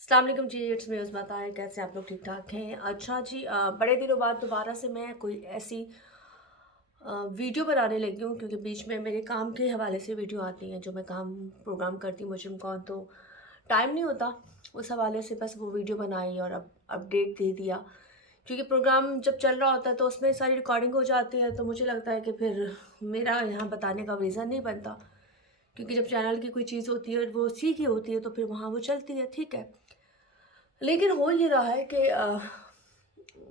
अस्सलाम वालेकुम जी, it's me उज़्मा ताहिर। कैसे आप लोग ठीक ठाक हैं? अच्छा जी, बड़े दिनों बाद दोबारा से मैं कोई ऐसी वीडियो बनाने लगी हूँ क्योंकि बीच में मेरे काम के हवाले से वीडियो आती हैं। जो मैं काम प्रोग्राम करती हूँ मुझे कौन तो टाइम नहीं होता, उस हवाले से बस वो वीडियो बनाई और अब अपडेट दे दिया। क्योंकि प्रोग्राम जब चल रहा होता है तो उसमें सारी रिकॉर्डिंग हो जाती है, तो मुझे लगता है कि फिर मेरा यहाँ बताने का रीज़न नहीं बनता। क्योंकि जब चैनल की कोई चीज़ होती है वो सीखी होती है तो फिर वहाँ वो चलती है, ठीक है। लेकिन हो ये रहा है कि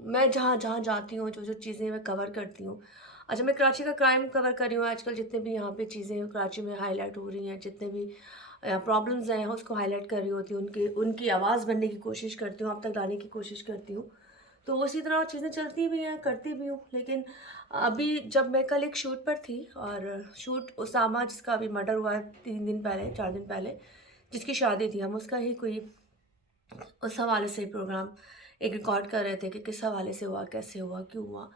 मैं जहाँ जहाँ जाती हूँ, जो जो चीज़ें मैं कवर करती हूँ। अच्छा, मैं कराची का क्राइम कवर कर रही हूँ आजकल। जितने भी यहाँ पे चीज़ें कराची में हाईलाइट हो रही हैं, जितने भी प्रॉब्लम्स हैं उसको हाईलाइट कर रही होती हूँ, उनकी उनकी आवाज़ बनने की कोशिश करती हूँ, आप तक लाने की कोशिश करती हूँ। तो उसी तरह चीज़ें चलती भी हैं, करती भी हूँ। लेकिन अभी जब मैं कल एक शूट पर थी, और शूट उसामा जिसका अभी मर्डर हुआ है 3 दिन पहले, 4 दिन पहले, जिसकी शादी थी, हम उसका ही कोई उस हवाले से प्रोग्राम एक रिकॉर्ड कर रहे थे कि किस हवाले से हुआ, कैसे हुआ, क्यों हुआ।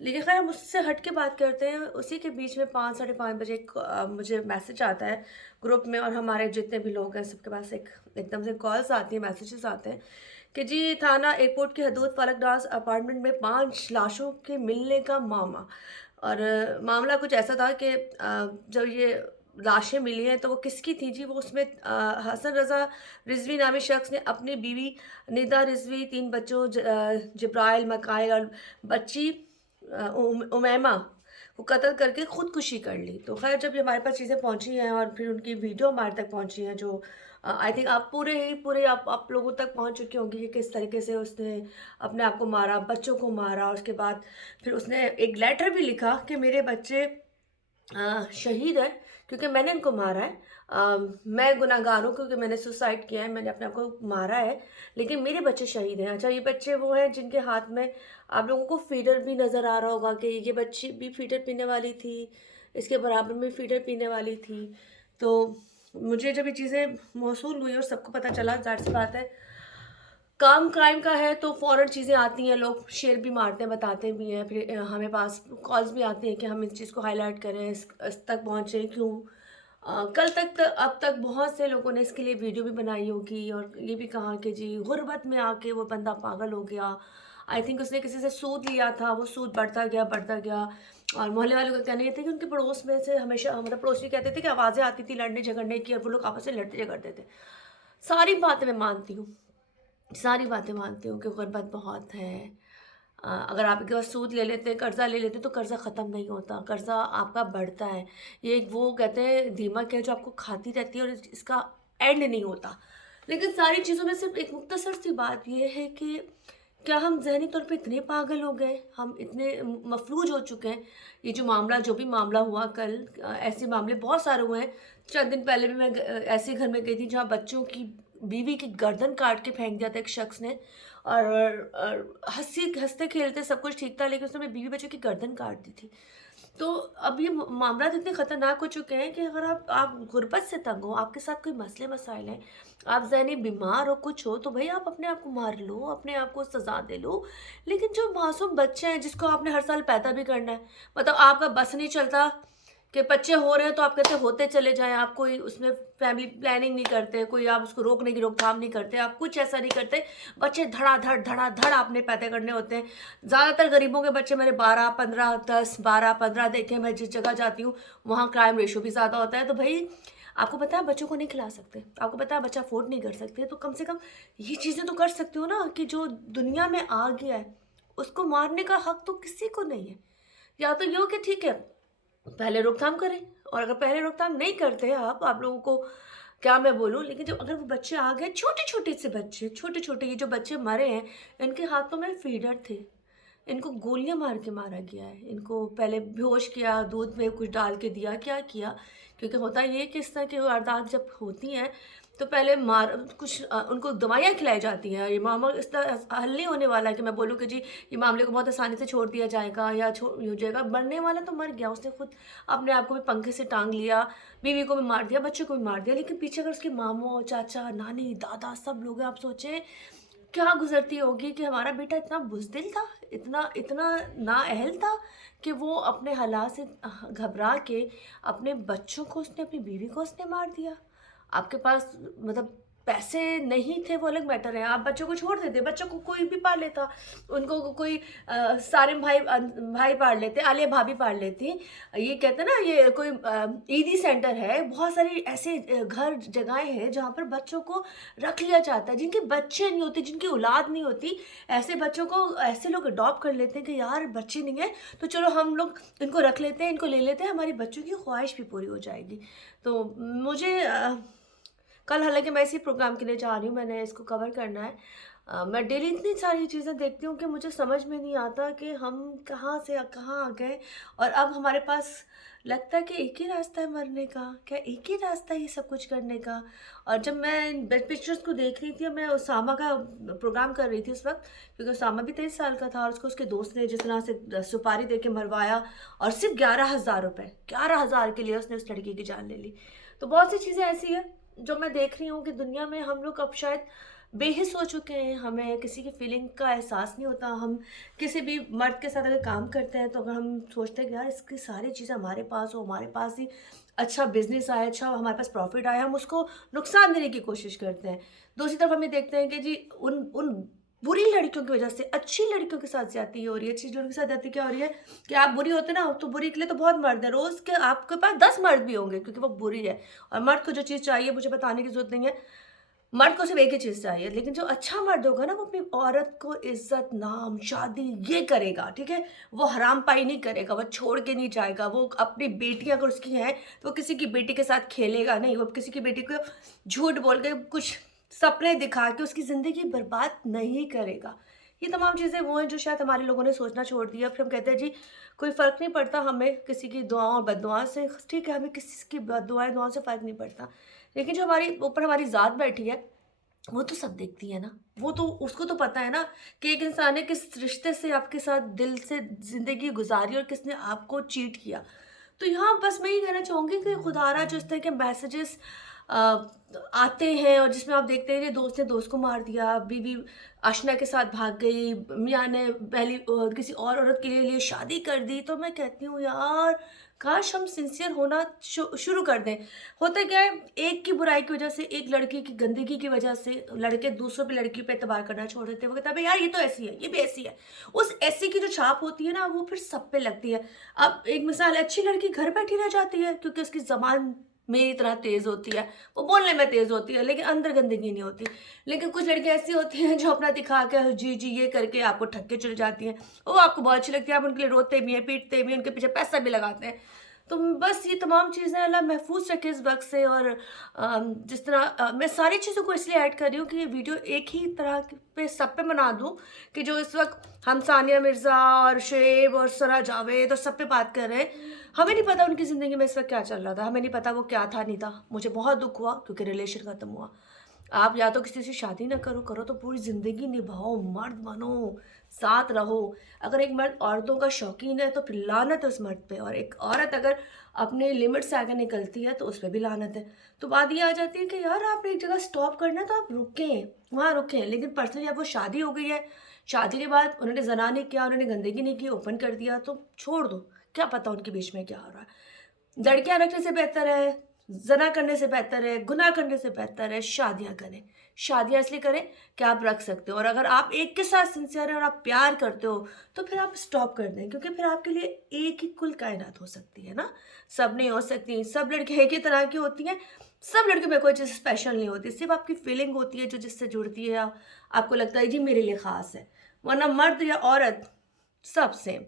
लेकिन खैर हम उससे हट के बात करते हैं। उसी के बीच में 5 साढ़े 5 बजे मुझे मैसेज आता है ग्रुप में, और हमारे जितने भी लोग हैं सबके पास एक एकदम से कॉल्स आती हैं, मैसेजेस आते हैं कि जी थाना एयरपोर्ट की हदूद फलकनाज अपार्टमेंट में 5 लाशों के मिलने का मामला। और मामला कुछ ऐसा था कि जब ये लाशें मिली हैं तो वो किसकी थी जी? वो उसमें हसन रज़ा रिज़वी नामी शख्स ने अपनी बीवी निदा रिज़वी, 3 बच्चों जिब्राइल, मकाइल और बच्ची उमैमा को कत्ल करके खुदकुशी कर ली। तो ख़ैर जब ये हमारे पास चीज़ें पहुँची हैं और फिर उनकी वीडियो हमारे तक पहुँची है, जो आई थिंक आप पूरे आप लोगों तक पहुँच चुकी होंगी कि किस तरीके से उसने अपने आप को मारा, बच्चों को मारा, और उसके बाद फिर उसने एक लेटर भी लिखा कि मेरे बच्चे शहीद है क्योंकि मैंने इनको मारा है। मैं गुनहगार हूँ क्योंकि मैंने सुसाइड किया है, मैंने अपने आप को मारा है, लेकिन मेरे बच्चे शहीद हैं। अच्छा, ये बच्चे वो हैं जिनके हाथ में आप लोगों को फीडर भी नज़र आ रहा होगा कि ये बच्ची भी फीडर पीने वाली थी, इसके बराबर में फीडर पीने वाली थी। तो मुझे जब ये चीज़ें मौसूल हुई और सबको पता चला, ज़ाहिर सी बात है काम क्राइम का है तो फ़ौरन चीज़ें आती हैं, लोग शेयर भी मारते हैं, बताते भी हैं, फिर हमें पास कॉल्स भी आती हैं कि हम इस चीज़ को हाईलाइट करें, इस तक पहुँचे क्यों। कल तक अब तक बहुत से लोगों ने इसके लिए वीडियो भी बनाई होगी और ये भी कहा कि जी गुर्बत में आके वो बंदा पागल हो गया। आई थिंक उसने किसी से सूद लिया था, वो सूद बढ़ता गया। और मोहल्ले वालों का कहना ये था कि उनके पड़ोस में से हमेशा, मतलब पड़ोसी कहते थे कि आवाज़ें आती थी लड़ने झगड़ने की, और वो लोग आपस में लड़ते झगड़ते थे। सारी बातें मैं मानती हूँ, सारी बातें मानती हूँ कि गुर्बत बहुत है। अगर आप एक बार सूद ले लेते हैं, कर्ज़ा ले लेते हैं, तो कर्ज़ा ख़त्म नहीं होता, कर्ज़ा आपका बढ़ता है। ये एक वो कहते हैं दीमक है जो आपको खाती रहती है और इसका एंड नहीं होता। लेकिन सारी चीज़ों में सिर्फ़ एक मुख्तसर सी बात ये है कि क्या हम ज़हनी तौर पे इतने पागल हो गए, हम इतने मफ़लूज हो चुके हैं। ये जो मामला, जो भी मामला हुआ कल, ऐसे मामले बहुत सारे हुए हैं। चंद दिन पहले भी मैं ऐसे घर में गई थी जहाँ बच्चों की, बीवी की गर्दन काट के फेंक दिया था एक शख्स ने। और हँसते खेलते सब कुछ ठीक था, लेकिन उसने अपने बीवी बच्चों की गर्दन काट दी थी। तो अब ये मामला इतने ख़तरनाक हो चुके हैं कि अगर आप गुर्बत से तंग हो, आपके साथ कोई मसले मसाइल हैं, आप ज़हनी बीमार हो, कुछ हो, तो भई आप अपने आप को मार लो, अपने आप को सज़ा दे लो। लेकिन जो मासूम बच्चे हैं जिसको आपने हर साल पैदा भी करना है, मतलब आपका बस नहीं चलता कि बच्चे हो रहे हैं तो आप कहते होते चले जाएँ, आप कोई उसमें फैमिली प्लानिंग नहीं करते, कोई आप उसको रोकने की रोकथाम नहीं करते, आप कुछ ऐसा नहीं करते। बच्चे धड़ाधड़ आपने पैदा करने होते हैं। ज़्यादातर गरीबों के बच्चे मैंने 12, 15, 10, 12, 15 देखे हैं। मैं जिस जगह जाती हूँ वहाँ क्राइम रेशियो भी ज़्यादा होता है। तो भई आपको पता है बच्चों को नहीं खिला सकते, आपको पता है बच्चा अफ़ोर्ड नहीं कर सकते, तो कम से कम ये चीज़ें तो कर सकते हो ना कि जो दुनिया में आ गया है, उसको मारने का हक तो किसी को नहीं है। या तो ये हो कि ठीक है, पहले रोकथाम करें, और अगर पहले रोकथाम नहीं करते आप लोगों को क्या मैं बोलूँ, लेकिन जब अगर वो बच्चे आ गए, छोटे-छोटे से बच्चे, छोटे-छोटे ये जो बच्चे मरे हैं, इनके हाथों में फीडर थे। इनको गोलियाँ मार के मारा गया है। इनको पहले बेहोश किया, दूध में कुछ डाल के दिया, क्या किया? क्योंकि होता ये है कि इस तरह की वारदात जब होती हैं, तो पहले उनको दवाइयाँ खिलाई जाती हैं। ये मामला इस तरह हल नहीं होने वाला है कि मैं बोलूँ कि जी, ये मामले को बहुत आसानी से छोड़ दिया जाएगा या ये हो जाएगा। मरने वाला तो मर गया, उसने खुद अपने आप को भी पंखे से टाँग लिया, बीवी को भी मार दिया, बच्चों को भी मार दिया। लेकिन पीछे अगर उसके मामू, चाचा, नानी, दादा सब लोग हैं, आप सोचें क्या गुज़रती होगी कि हमारा बेटा इतना बुज़दिल था, इतना इतना नाअहल था कि वो अपने हालात से घबरा के अपने बच्चों को, उसने अपनी बीवी को उसने मार दिया। आपके पास मतलब पैसे नहीं थे वो अलग मैटर है, आप बच्चों को छोड़ देते, बच्चों को कोई भी पाल लेता, उनको कोई सारिम भाई भाई पाल लेते, आलिया भाभी पाल लेती। ये कहते हैं ना, ये कोई ईदी सेंटर है, बहुत सारी ऐसे घर जगहें हैं जहाँ पर बच्चों को रख लिया जाता है, जिनके बच्चे नहीं होते, जिनकी औलाद नहीं होती, ऐसे बच्चों को ऐसे लोग अडॉप्ट कर लेते हैं कि यार बच्चे नहीं है तो चलो हम लोग इनको रख लेते हैं, इनको ले लेते हैं, हमारी बच्चों की ख्वाहिश भी पूरी हो जाएगी। तो मुझे कल हालाँकि मैं इसी प्रोग्राम के लिए जा रही हूँ, मैंने इसको कवर करना है। मैं डेली इतनी सारी चीज़ें देखती हूँ कि मुझे समझ में नहीं आता कि हम कहाँ से कहाँ आ गए, और अब हमारे पास लगता है कि एक ही रास्ता है मरने का, क्या एक ही रास्ता है ये सब कुछ करने का? और जब मैं पिक्चर्स को देख रही थी, मैं उसामा का प्रोग्राम कर रही थी उस वक़्त, क्योंकि उसामा भी 23 साल का था और उसको उसके दोस्त ने जिस तरह से सुपारी दे के मरवाया, और सिर्फ़ 11,000 रुपए, 11,000 के लिए उसने उस लड़की की जान ले ली। तो बहुत सी चीज़ें ऐसी हैं जो मैं देख रही हूँ कि दुनिया में हम लोग अब शायद बेहिस हो चुके हैं, हमें किसी की फीलिंग का एहसास नहीं होता। हम किसी भी मर्द के साथ अगर काम करते हैं तो अगर हम सोचते हैं कि यार इसकी सारी चीज़ें हमारे पास हो, हमारे पास ही अच्छा बिजनेस आए, अच्छा हमारे पास प्रॉफिट आए, हम उसको नुकसान देने की कोशिश करते हैं। दूसरी तरफ हम ये देखते हैं कि जी उन उन बुरी लड़कियों की वजह से अच्छी लड़कियों के साथ ज्यादती हो रही है। अच्छी लड़कियों के साथ ज्यादती क्या हो रही है कि आप बुरी होते ना, तो बुरी के लिए तो बहुत मर्द है, रोज के आपके पास 10 मर्द भी होंगे क्योंकि वो बुरी है। और मर्द को जो चीज़ चाहिए मुझे बताने की ज़रूरत नहीं है, मर्द को सिर्फ एक ही चीज़ चाहिए, लेकिन जो अच्छा मर्द होगा ना वो अपनी औरत को इज़्ज़त, नाम, शादी ये करेगा, ठीक है? वो हरामपाई नहीं करेगा, वो छोड़ के नहीं जाएगा, वो अपनी बेटी अगर उसकी है तो वो किसी की बेटी के साथ खेलेगा नहीं, वो किसी की बेटी को झूठ बोल के कुछ सपने दिखा के उसकी ज़िंदगी बर्बाद नहीं करेगा। ये तमाम चीज़ें वो हैं जो शायद हमारे लोगों ने सोचना छोड़ दिया। फिर हम कहते हैं जी कोई फ़र्क नहीं पड़ता हमें किसी की दुआओं और बददुआ से, ठीक है, हमें किसी की बददुआएँ दुआओं से फ़र्क नहीं पड़ता। लेकिन जो हमारी ऊपर हमारी ज़ात बैठी है, वो तो सब देखती है ना, वो तो उसको तो पता है ना कि एक इंसान ने किस रिश्ते से आपके साथ दिल से ज़िंदगी गुज़ारी और किसने आपको चीट किया। तो यहाँ बस मैं ये कहना चाहूँगी कि खुदारा जो इस तरह के मैसेजेस आते हैं और जिसमें आप देखते हैं कि दोस्त ने दोस्त को मार दिया, बीवी आशना के साथ भाग गई, मियाँ ने पहली किसी और औरत के लिए शादी कर दी, तो मैं कहती हूँ यार काश हम सिंसियर होना शुरू कर दें। होता क्या है, एक की बुराई की वजह से, एक लड़की की गंदगी की वजह से लड़के दूसरों पे लड़की पे एतबार करना छोड़ देते हैं। वो कहता है यार ये तो ऐसी है, ये भी ऐसी है। उस ऐसी की जो छाप होती है ना वो फिर सब पे लगती है। अब एक मिसाल, अच्छी लड़की घर बैठी रह जाती है क्योंकि उसकी ज़बान मेरी तरह तेज़ होती है, वो बोलने में तेज़ होती है लेकिन अंदर गंदगी नहीं होती। लेकिन कुछ लड़कियाँ ऐसी होती हैं जो अपना दिखा के जी, जी ये करके आपको ठग के चली जाती हैं। वो आपको बहुत अच्छी लगती है, आप उनके लिए रोते भी हैं, पीटते भी हैं, उनके पीछे पैसा भी लगाते हैं। तो बस ये तमाम चीज़ें अल्लाह महफूज़ रखे इस वक़्त से। और जिस तरह मैं सारी चीज़ों को इसलिए ऐड कर रही हूँ कि ये वीडियो एक ही तरह पे सब पे बना दूँ कि जो इस वक़्त हम सानिया मिर्ज़ा और शुएब और सना जावेद और सब पे बात कर रहे हैं, हमें नहीं पता उनकी ज़िंदगी में इस वक़्त क्या चल रहा था, हमें नहीं पता वो क्या था नहीं था। मुझे बहुत दुःख हुआ क्योंकि रिलेशन ख़त्म हुआ। आप या तो किसी से शादी ना करो, करो तो पूरी ज़िंदगी निभाओ, मर्द बनो, साथ रहो। अगर एक मर्द औरतों का शौकीन है तो फिर लानत है उस मर्द पे, और एक औरत अगर अपने लिमिट से आगे निकलती है तो उस पे भी लानत है। तो बात ये आ जाती है कि यार आपने एक जगह स्टॉप करना है तो आप रुकें, वहाँ रुकें। लेकिन पर्सनली अब वो शादी हो गई है, शादी के बाद उन्होंने ज़ना नहीं किया, उन्होंने गंदगी नहीं की, ओपन कर दिया, तो छोड़ दो, क्या पता उनके बीच में क्या हो रहा है। लड़कियाँ रखने से बेहतर है, ज़ना करने से बेहतर है, गुनाह करने से बेहतर है शादियाँ करें। शादियाँ इसलिए करें कि आप रख सकते हो, और अगर आप एक के साथ सिंसियर हैं और आप प्यार करते हो, तो फिर आप स्टॉप कर दें, क्योंकि फिर आपके लिए एक ही कुल कायनात हो सकती है ना। सब नहीं हो सकती, सब लड़की एक ही तरह की होती हैं, सब लड़कियों में कोई चीज़ स्पेशल नहीं होती, सिर्फ़ आपकी फीलिंग होती है जो जिससे जुड़ती है, आपको लगता है जी मेरे लिए ख़ास है, वरना मर्द या औरत सब सेम।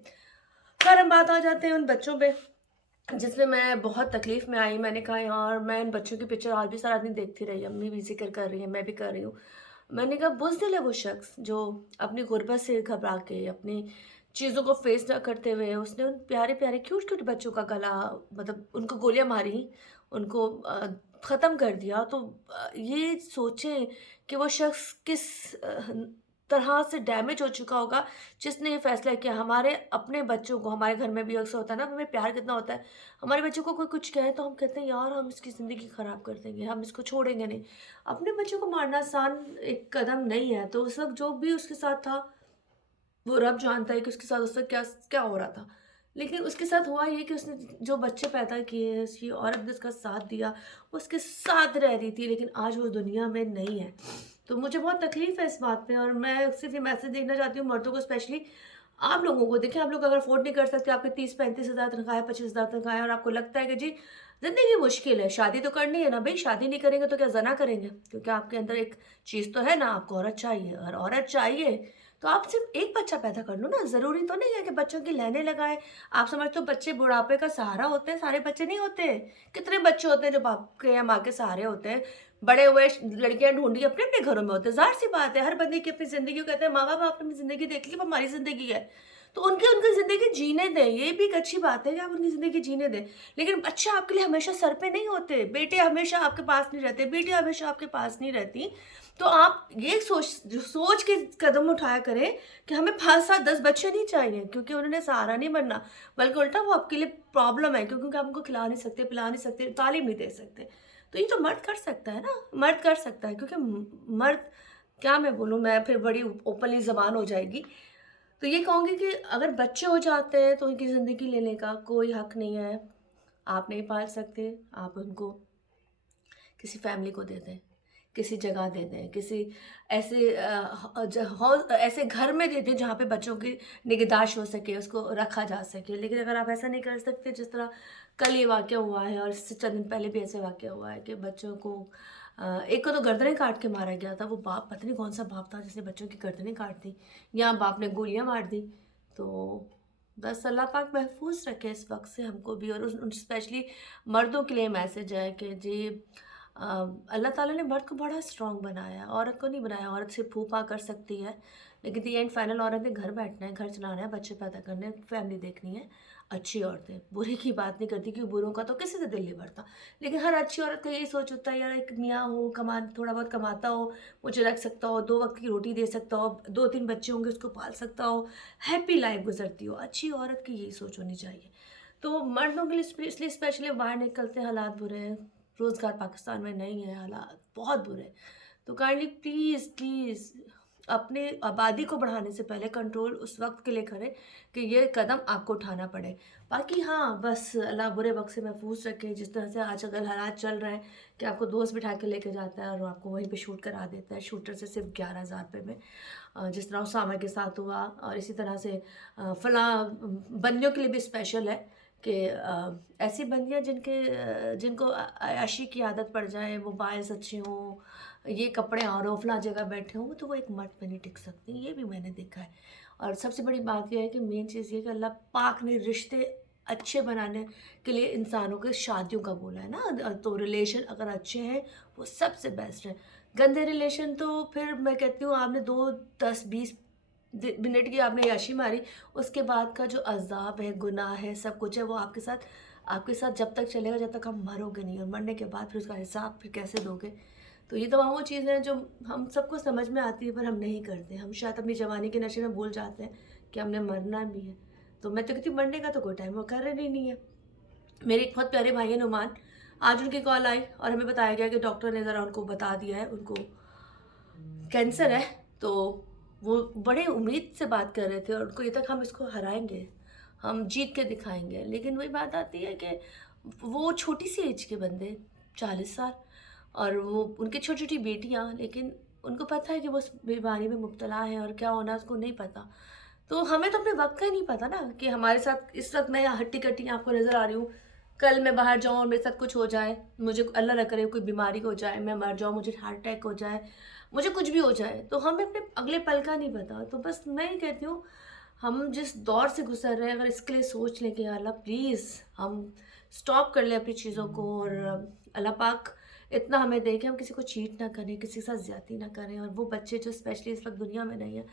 खैर हम बात आ जाते हैं उन बच्चों पे जिसमें मैं बहुत तकलीफ़ में आई। मैंने कहा यार मैं इन बच्चों की पिक्चर आज भी सारा दिन देखती रही, अम्मी भी ज़िक्र कर रही हैं, मैं भी कर रही हूँ। मैंने कहा बुज़दिल है वो शख़्स जो अपनी गुर्बत से घबरा के, अपनी चीज़ों को फ़ेस ना करते हुए उसने उन प्यारे-प्यारे क्यूट-क्यूट बच्चों का गला, मतलब उनको गोलियाँ मारी, उनको ख़त्म कर दिया। तो ये सोचें कि वो शख़्स किस तरह से डैमेज हो चुका होगा जिसने ये फ़ैसला किया। हमारे अपने बच्चों को, हमारे घर में भी अक्सर होता है ना, हमें प्यार कितना होता है, हमारे बच्चों को कोई कुछ कहे तो हम कहते हैं यार हम इसकी ज़िंदगी ख़राब कर देंगे, हम इसको छोड़ेंगे नहीं। अपने बच्चों को मारना आसान एक कदम नहीं है। तो उस वक़्त जो भी उसके साथ था, वो रब जानता है कि उसके साथ उस वक़्त क्या क्या हो रहा था। लेकिन उसके साथ हुआ ये कि उसने जो बच्चे पैदा किए, उसकी औरत ने उसका साथ दिया, वो उसके साथ रह रही थी, लेकिन आज वो दुनिया में नहीं है। तो मुझे बहुत तकलीफ़ है इस बात पे, और मैं सिर्फ़ ये मैसेज देना चाहती हूँ मर्दों को स्पेशली, आप लोगों को। देखिए, आप लोग अगर अफ़ोर्ड नहीं कर सकते, आपके 30-35 हज़ार तनख़्वाह है, 25 हज़ार तनख़्वाह है, और आपको लगता है कि जी ज़िंदगी मुश्किल है, शादी तो करनी है ना भई, शादी नहीं करेंगे तो क्या ज़ना करेंगे? क्योंकि आपके अंदर एक चीज़ तो है ना, आपको औरत चाहिए, और औरत चाहिए तो आप सिर्फ़ एक बच्चा पैदा कर लो ना, ज़रूरी तो नहीं है कि बच्चों की लाइनें लगाएँ। आप समझते हो बच्चे बुढ़ापे का सहारा होते हैं? सारे बच्चे नहीं होते। कितने बच्चे होते हैं जो बाप के या माँ के सहारे होते हैं? बड़े हुए लड़कियाँ ढूँढी अपने-अपने घरों में होते हैं, ज़ाहिर-सी बात है, हर बंदे की अपनी ज़िंदगी, वो कहते हैं माँ-बाप आपने अपनी ज़िंदगी देख ली, अब हमारी ज़िंदगी है। तो उनकी उनकी ज़िंदगी जीने दें, ये भी एक अच्छी बात है कि आप उनकी ज़िंदगी जीने दें। लेकिन बच्चे आपके लिए हमेशा सर पे नहीं होते, बेटे हमेशा आपके पास नहीं रहते, बेटियाँ हमेशा आपके पास नहीं रहती। तो आप ये सोच के कदम उठाया करें कि हमें 5, 7, 10 बच्चे नहीं चाहिए, क्योंकि उन्होंने सहारा नहीं बनना, बल्कि उल्टा वो आपके लिए प्रॉब्लम है, क्योंकि आप उनको खिला नहीं सकते, पिला नहीं सकते, तालीम नहीं दे सकते। तो ये तो मर्द कर सकता है ना, मर्द कर सकता है, क्योंकि मर्द, क्या मैं बोलूँ, मैं फिर बड़ी ओपनली ज़बान हो जाएगी। तो ये कहूँगी कि अगर बच्चे हो जाते हैं तो उनकी ज़िंदगी लेने का कोई हक नहीं है। आप नहीं पाल सकते, आप उनको किसी फैमिली को दे दें, किसी जगह दे दें, किसी ऐसे ऐसे घर में दे दें जहाँ पे बच्चों की निगहदाश्त हो सके, उसको रखा जा सके। लेकिन अगर आप ऐसा नहीं कर सकते, जिस तरह कल ये वाक़या हुआ है, और इससे चंद दिन पहले भी ऐसे वाक़या हुआ है कि बच्चों को एक को तो गर्दनें काट के मारा गया था। वो बाप, पता नहीं कौन-सा बाप था जिसने बच्चों की गर्दनें काट दी, या बाप ने गोलियाँ मार दी। तो बस अल्लाह पाक महफूज़ रखे इस वक़्त से हमको भी, और उन स्पेशली मर्दों के लिए मैसेज है कि जी, अ, अल्लाह ताला ने मर्द को बड़ा स्ट्रॉन्ग बनाया है, औरत को नहीं बनाया। औरत सिर्फ़ फूँ-फाँ कर सकती है, लेकिन द एंड फाइनल औरत ने घर बैठना है, घर चलाना है, बच्चे पैदा करने हैं, फैमिली देखनी है। अच्छी औरतें, बुरे की बात नहीं करती, क्योंकि बुरों का तो किसी से दिल नहीं भरता। लेकिन हर अच्छी औरत का यही सोच होता है, यार एक मियाँ हो, थोड़ा बहुत कमाता हो, मुझे रख सकता हो, 2 वक़्त की रोटी दे सकता हो, 2-3 बच्चे होंगे उसको पाल सकता हो, हैप्पी लाइफ़ गुज़रती हो। अच्छी औरत की यही सोच होनी चाहिए। तो मर्दों के लिए इसलिए स्पेशली बाहर निकलते हैं, हालात बुरे हैं। रोज़गार पाकिस्तान में नहीं है, हालात बहुत बुरे हैं। तो काइंडली प्लीज़, प्लीज़ अपने आबादी को बढ़ाने से पहले कंट्रोल उस वक़्त के लिए करें कि ये कदम आपको उठाना पड़े। बाकी हाँ, बस अल्लाह बुरे वक़्त से महफूज़ रखे। जिस तरह से आजकल हालात चल रहे हैं कि आपको दोस्त बिठा के लेके जाता है और आपको वहीं पे शूट करा देता है, शूटर से सिर्फ़ 11,000 रुपए में। जिस तरह उसामा के साथ हुआ, और इसी तरह से बंदियों के लिए भी स्पेशल है कि ऐसी बंदियाँ जिनको अय्याशी की आदत पड़ जाए, मोबाइल्स अच्छे हों, ये कपड़े और हो, फलाँ जगह बैठे हों, तो वो एक मर्द पे नहीं टिक सकती, ये भी मैंने देखा है। और सबसे बड़ी बात ये है कि मेन चीज़ ये है कि अल्लाह पाक ने रिश्ते अच्छे बनाने के लिए इंसानों के शादियों का बोला है ना, तो रिलेशन अगर अच्छे हैं, वो सबसे बेस्ट है। गंदे रिलेशन तो फिर मैं कहती हूँ, आपने 2, 10, 20 मिनट की आपने याशी मारी, उसके बाद का जो अज़ाब है, गुनाह है, सब कुछ है, वो आपके साथ जब तक चलेगा, जब तक आप मरोगे नहीं, और मरने के बाद फिर उसका हिसाब फिर कैसे दोगे। तो ये तमाम वो चीज़ें हैं जो हम सबको समझ में आती है, पर हम नहीं करते। हम शायद अपनी जवानी के नशे में भूल जाते हैं कि हमने मरना भी है। तो मैं तो कहती हूँ, मरने का तो कोई टाइम मुकर्रर ही नहीं है। मेरे एक बहुत प्यारे भाई हैं नुमान, आज उनकी कॉल आई और हमें बताया गया कि डॉक्टर ने ज़रा उनको बता दिया है, उनको कैंसर है। तो वो बड़े उम्मीद से बात कर रहे थे, और उनको ये था कि हम इसको हराएँगे, हम जीत के दिखाएँगे। लेकिन वही बात आती है कि वो छोटी-सी एज के बंदे, 40 साल, और वो उनकी छोटी-छोटी बेटियाँ, लेकिन उनको पता है कि वो उस बीमारी में मुब्तला हैं, और क्या होना है उसको नहीं पता। तो हमें तो अपने वक़्त का ही नहीं पता ना, कि हमारे साथ इस वक़्त मैं यहाँ हट्टी-कट्टी आपको नज़र आ रही हूँ, कल मैं बाहर जाऊँ और मेरे साथ कुछ हो जाए, मुझे अल्लाह ना करे कोई बीमारी हो जाए, मैं मर जाऊँ, मुझे हार्ट अटैक हो जाए, मुझे कुछ भी हो जाए, तो हमें अपने अगले पल का नहीं पता। तो बस मैं ये कहती हूँ, हम जिस दौर से गुज़र रहे हैं, अगर इसके लिए सोच लें कि या अल्लाह प्लीज़ हम स्टॉप कर लें अपनी चीज़ों को, और अल्लाह पाक इतना हमें दे कि हम किसी को चीट ना करें, किसी के साथ ज़्यादती ना करें, और वो बच्चे जो स्पेशली इस वक़्त दुनिया में नहीं है,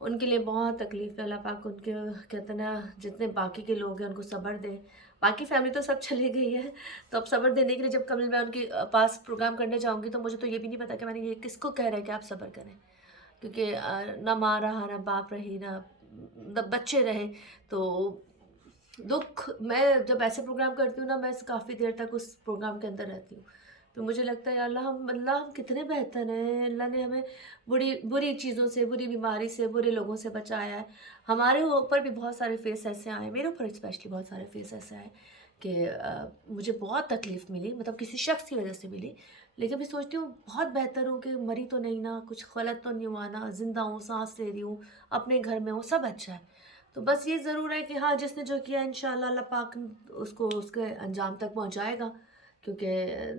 उनके लिए बहुत तकलीफ़ है। अल्लाह पाक उनके, कहते हैं ना, जितने बाकी के लोग हैं उनको सब्र दे। बाकी फ़ैमिली तो सब चली गई है, तो अब सब्र देने के लिए जब कल मैं उनके पास प्रोग्राम करने जाऊँगी, तो मुझे तो ये भी नहीं पता कि मैंने ये किसको कह रहा है कि आप सब्र करें। क्योंकि ना माँ रहा, ना बाप रही, ना बच्चे रहे, तो दुःख, मैं जब ऐसे प्रोग्राम करती हूँ ना, मैं काफ़ी देर तक उस प्रोग्राम के अंदर रहती हूँ। तो मुझे लगता है अल्लाह हम कितने बेहतर हैं। अल्लाह ने हमें बुरी बुरी चीज़ों से, बुरी बीमारी से, बुरे लोगों से बचाया है। हमारे ऊपर भी बहुत सारे फेस ऐसे आए, मेरे ऊपर स्पेशली बहुत सारे फेस ऐसे आए कि मुझे बहुत तकलीफ़ मिली, मतलब किसी शख्स की वजह से मिली। लेकिन मैं सोचती हूँ बहुत बेहतर हूँ कि मरी तो नहीं ना, कुछ गलत तो नहीं हुआ ना, ज़िंदा हूँ, साँस ले रही हूँ, अपने घर में हूँ, सब अच्छा है। तो बस ये ज़रूर है कि हाँ, जिसने जो किया इंशाअल्लाह अल्लाह पाक उसको उसके अंजाम तक पहुँचाएगा, क्योंकि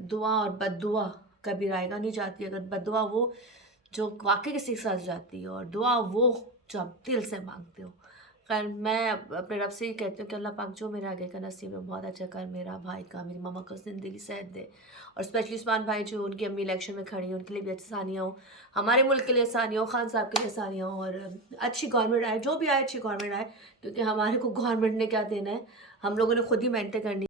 दुआ और बद्दुआ कभी रायगा नहीं जाती। अगर बद्दुआ वो जो वाक़ई किसी के साथ जाती है और दुआ वो जो आप दिल से माँगते हो। खैर मैं अपने रब से ही कहती हूँ कि अल्लाह पाक जो मेरे आगे का नसीब है बहुत अच्छा कर, मेरा भाई का, मेरी मम्मा को ज़िंदगी सेहत दे, और स्पेशली उस्मान भाई जो उनकी अम्मी इलेक्शन में खड़ी हैं उनके लिए भी आसानियाँ हो, हमारे मुल्क के लिए आसानियाँ हो, खान साहब के लिए आसानियाँ हो, और अच्छी गवर्नमेंट आए, जो भी आए अच्छी गवर्नमेंट आए, क्योंकि हमारे को गवर्नमेंट ने क्या देना है, हम लोगों ने खुद ही मेहनतें करनी।